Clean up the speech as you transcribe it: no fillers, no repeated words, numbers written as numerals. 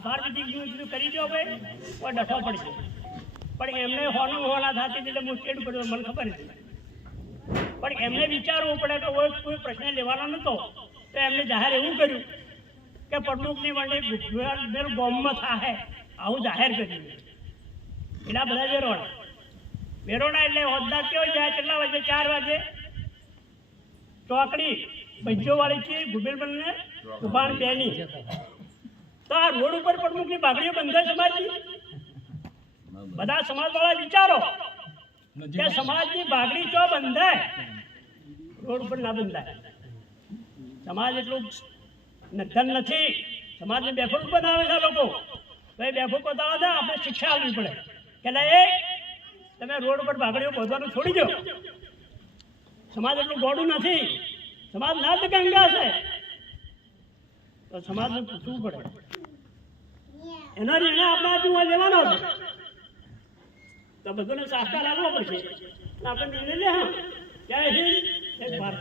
આભાર વિધિ કરી દો ભાઈ કોઈ ડખો પડશે પણ એમને હોનું હોના થતી એટલે મુશ્કેલ પડ્યો મને ખબર હતી પણ એમને વિચારવું પડે કે કોઈ પ્રશ્ન લેવાનો નહોતો તો એમને જાહેર એવું કર્યું કે પ્રમુખની વંડે ગોમમાં થાય આવું જાહેર કર્યું એના બધા વેરોણા એટલે હોદ્દા કેવો જાય કેટલા વાગે 4 વાગે ચોકડી પંચોવાળી છે ગુબેલબનને ઉભાણ બેની તો આ રોડ ઉપર પ્રમુખની બાગડીઓ બંધાય સમાજની બધા સમાજવાળા વિચારો કે સમાજની બાગડી ચો બંધાય રોડ ઉપર ના બંધાય સમાજ એટલું નધન નથી સમાજને બેફૂક બનાવે છે લોકો તો એ બેફૂક બતાવે છે આપણે શિક્ષા આપવી પડે કે એ તમે રોડ પર બાગડીઓ પહોંચવાનું છોડી દો સમાજ એટલું ગોડું નથી સમાજ નાદ ગંગા છે તો સમાજને પૂછવું પડે એનો નિર્ણય આપણે આજે લેવાનો છે તો બધાને સહકાર આપવો પડશે આપણે નિર્ણય લે હા જય હિન્દ જય ભારત